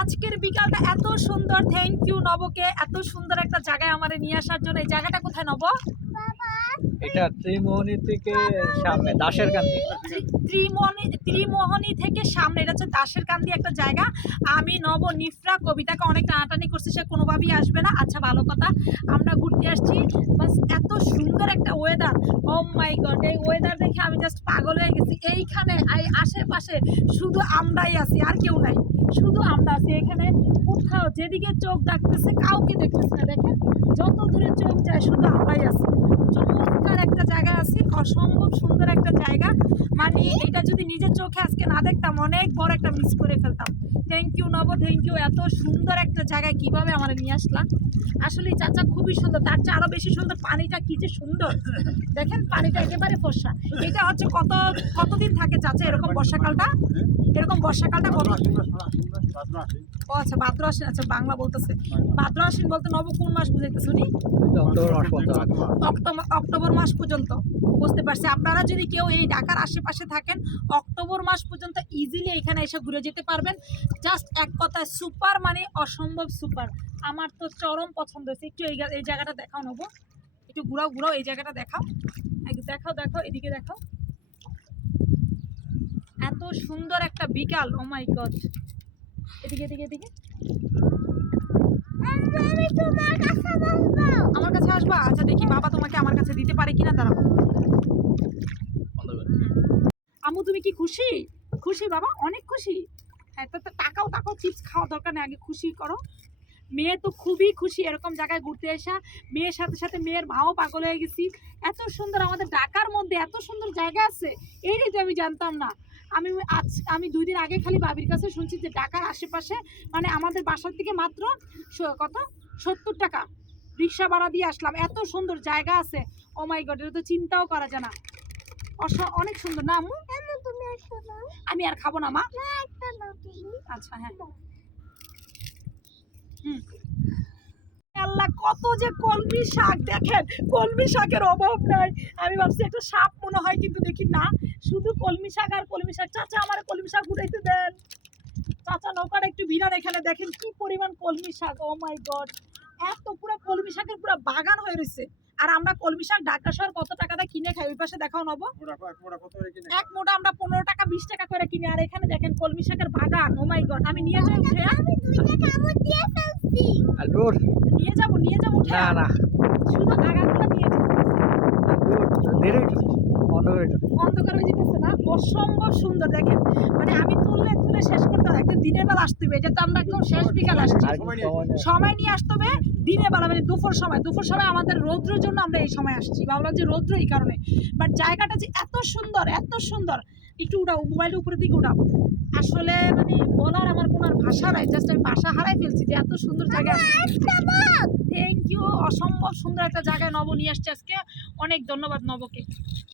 আজকের বিকালটা এত সুন্দর। থ্যাংক ইউ নবকে এত সুন্দর একটা জায়গায় আমারে নিয়ে আসার জন্য। এই জায়গাটা কোথায় নব? এটা ত্রিমোহনী থেকে সামনে দাসের কান্দি। ত্রিমোহনী থেকে সামনে, এটা হচ্ছে দাসের কান্দি একটা জায়গা। আমি নব নিফরা কবিতাকে অনেক টানাটানি করছি, সে কোনোভাবেই আসবে না। আচ্ছা ভালো কথা, আমরা ঘুরতে আসছি। বাস এত সুন্দর একটা ওয়েদার, ও মাই গড, এই ওয়েদার দেখে আমি জাস্ট পাগল হয়ে গেছি। এইখানে আশেপাশে শুধু আমরাই আছি, আর কেউ নাই, শুধু আমরা আছি এখানে। কোথাও যেদিকে চোখ ডাকতেছে কাউকে দেখতেছে না। দেখেন যত দূরে চোখ যায় শুধু আমরাই আছি। চমৎকার একটা জায়গা আছি, অসম্ভব সুন্দর একটা জায়গা। মানে এটা যদি নিজের চোখে আজকে না দেখতাম অনেক বড় একটা মিস করে ফেলতাম। থ্যাংক ইউ নব, থ্যাংক ইউ। এত সুন্দর একটা জায়গায় কিভাবে আমার নিয়ে আসলাম। আসলে চাচা খুবই সুন্দর, তার চেয়ে আরো বেশি সুন্দর। পানিটা কি যে সুন্দর, দেখেন পানিটা একেবারে ফর্সা। এটা হচ্ছে কতদিন থাকে চাচা এরকম বর্ষাকালটা? এরকম বর্ষাকালটা কত? ও আচ্ছা ভাদ্র আশ্বিন, আচ্ছা বাংলা বলতেছে। ভাদ্র আশ্বিন বলতে নব কোন মাস বুঝাইতেছে উনি? অক্টোবর মাস পর্যন্ত। বুঝতে পারছি। আপনারা যদি কেউ এই ঢাকার আশেপাশে থাকেন, অক্টোবর মাস পর্যন্ত ইজিলি এখানে এসে ঘুরে যেতে পারবেন। জাস্ট এক কথায় সুপার, মানে অসম্ভব সুপার। আমার তো চরম পছন্দ হয়েছে। একটু এই জায়গাটা দেখাও নেবো, একটু ঘুরাও এই জায়গাটা দেখাও, দেখাও এদিকে দেখাও। এত সুন্দর একটা বিকাল, ও মাই গড। এদিকে আমার কাছে আসবা? আচ্ছা দেখি বাবা তোমাকে আমার কাছে দিতে পারে কিনা, দাঁড়াও। আম্মু তুমি কি খুশি? খুশি বাবা, অনেক খুশি। হ্যাঁ তো তাকাও, চিপস খাওয়া দরকার নেই, আগে খুশি করো। মেয়ে তো খুবই খুশি এরকম জায়গায় ঘুরতে আসা। মেয়ের সাথে সাথে মেয়ের মাও পাগল হয়ে গেছি। এত সুন্দর, আমাদের ঢাকার মধ্যে এত সুন্দর জায়গা আছে, এইটাই তো আমি জানতাম না। আমি 2 দিন আগে খালি বাবির কাছে শুনছি যে ঢাকার আশেপাশে, মানে আমাদের বাসার থেকে মাত্র কত 70 টাকা রিক্সা ভাড়া দিয়ে আসলাম। এত সুন্দর জায়গা আছে, ও মাই গড, এটা তো চিন্তাও করা যায় না। অনেক সুন্দর না আম্মু? আমি আর খাবো না মা। আচ্ছা হ্যাঁ। আল্লাহ, কত যে কলমি শাক, দেখেন কলমি শাকের অভাব নাই। আমি ভাবছি একটা সাপ মনে হয়, কিন্তু দেখি না, শুধু কলমি শাক আর কলমি শাক। চাচা আমার কলমি শাক উঠাইতে দেন। চাচা নৌকাটা একটু ভিড়ান, এখানে দেখেন কি পরিমাণ কলমি শাক, ও মাই গড। এত পুরো কলমি শাকের পুরো বাগান হয়ে রয়েছে। আর আমরা কলমি শাক ঢাকা শহর কত টাকা দিয়ে কিনে খাই, ওই পাশে দেখাও নব। এক মোটা আমরা 15 টাকা 20 টাকা করে কিনে, আর এখানে দেখেন কলমি শাকের বাগান, ও মাই গড। আমি নিয়ে যাই উঠে, নিয়ে যাবো উঠে, না শুধু আগাগুলো নিয়ে যাবো। অন্ধকার হয়ে যেতেছে না, অসম্ভব সুন্দর। দেখেন মানে আমি তুলে শেষ করতে হবে, একদিন দিনের বেলা আসতে হবে। এটা তো আমরা একদম শেষ বিকাল আসছি, সময় নিয়ে আসতে হবে দিনের বেলা, মানে দুপুর সময় আমাদের রৌদ্রের জন্য আমরা এই সময় আসছি। ভাবলাম যে রৌদ্র এই কারণে, বাট জায়গাটা যে এত সুন্দর। একটু উঠাও মোবাইলটা উপরের দিকে উঠাও। আসলে মানে বলার আমার কোনো ভাষা নাই, জাস্ট আমি ভাষা হারাই ফেলছি যে এত সুন্দর জায়গা। থ্যাংক ইউ, অসম্ভব সুন্দর একটা জায়গায় নব নিয়ে আসছে আজকে। অনেক ধন্যবাদ নবকে।